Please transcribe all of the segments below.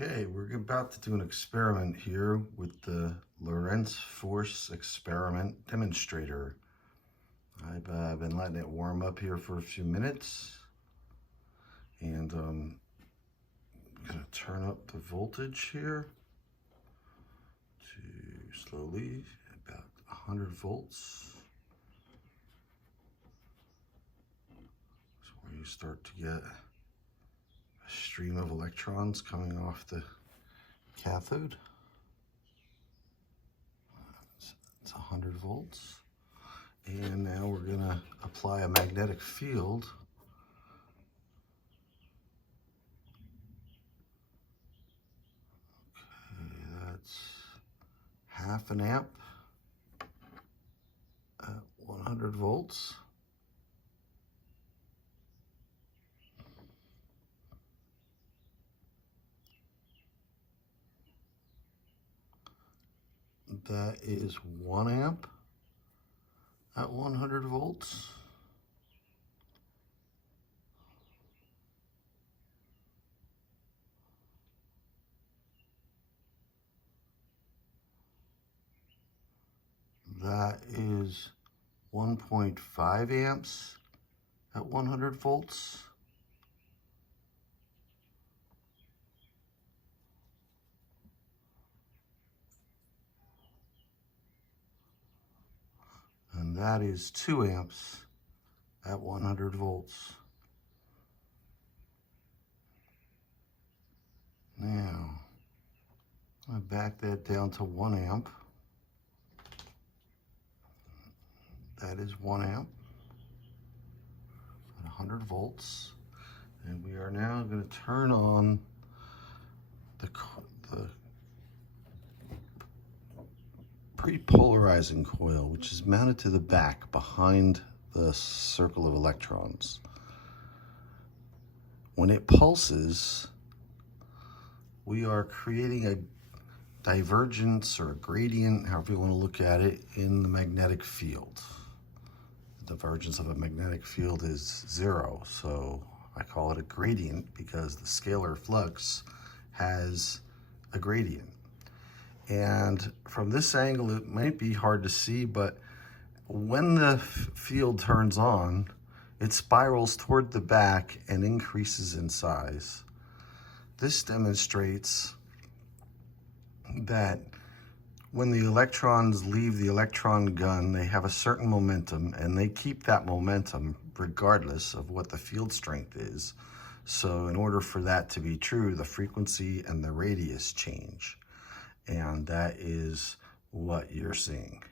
Okay, we're about to do an experiment here with the Lorentz force experiment demonstrator. I've been letting it warm up here for a few minutes, and I'm going to turn up the voltage here to slowly about 100 volts. So where you start to get a stream of electrons coming off the cathode. It's 100 volts. And now we're going to apply a magnetic field. Okay, that's half an amp at 100 volts. That is 1 amp at 100 volts. That is 1.5 amps at 100 volts. And that is 2 amps at 100 volts. Now, I back that down to 1 amp. That is 1 amp at 100 volts. And we are now going to turn on the pre-polarizing coil, which is mounted to the back behind the circle of electrons. When it pulses, we are creating a divergence or a gradient, however you want to look at it, in the magnetic field. The divergence of a magnetic field is 0, so I call it a gradient because the scalar flux has a gradient. And from this angle, it might be hard to see, but when the field turns on, it spirals toward the back and increases in size. This demonstrates that when the electrons leave the electron gun, they have a certain momentum, and they keep that momentum regardless of what the field strength is. So in order for that to be true, the frequency and the radius change. And that is what you're seeing.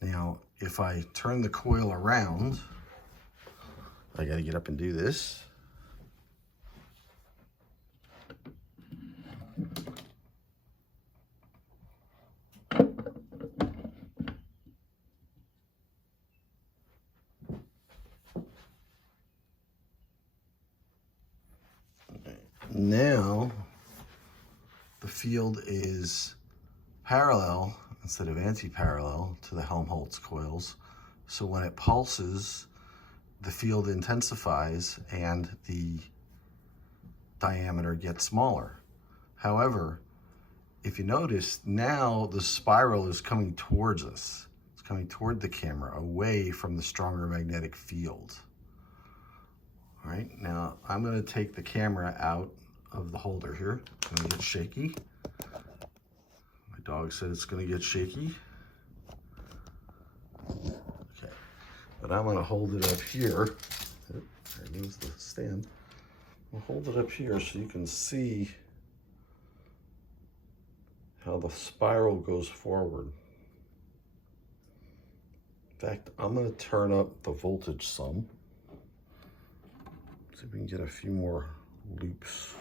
Now, if I turn the coil around, I got to get up and do this. Now, the field is parallel instead of anti-parallel to the Helmholtz coils. So when it pulses, the field intensifies and the diameter gets smaller. However, if you notice, now the spiral is coming towards us. It's coming toward the camera, away from the stronger magnetic field. All right, now I'm going to take the camera out of the holder here. It's going to get shaky. My dog said it's going to get shaky. Okay, but I'm going to hold it up here. There goes the stand. I'll hold it up here so you can see how the spiral goes forward. In fact, I'm going to turn up the voltage some. See if we can get a few more loops.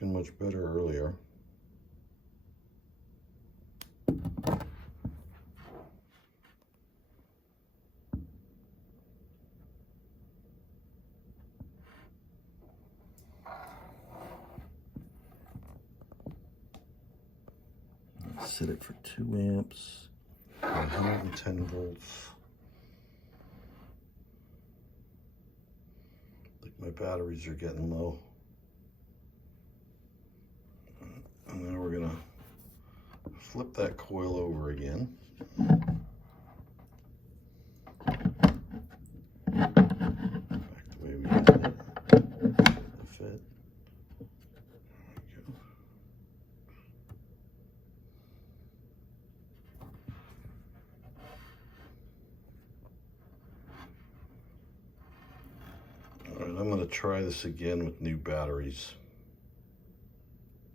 Looking much better earlier. set it for 2 amps, 110 volts. I think my batteries are getting low. And then we're gonna flip that coil over again. Back the way we did it. The fit. There we go. All right, I'm gonna try this again with new batteries.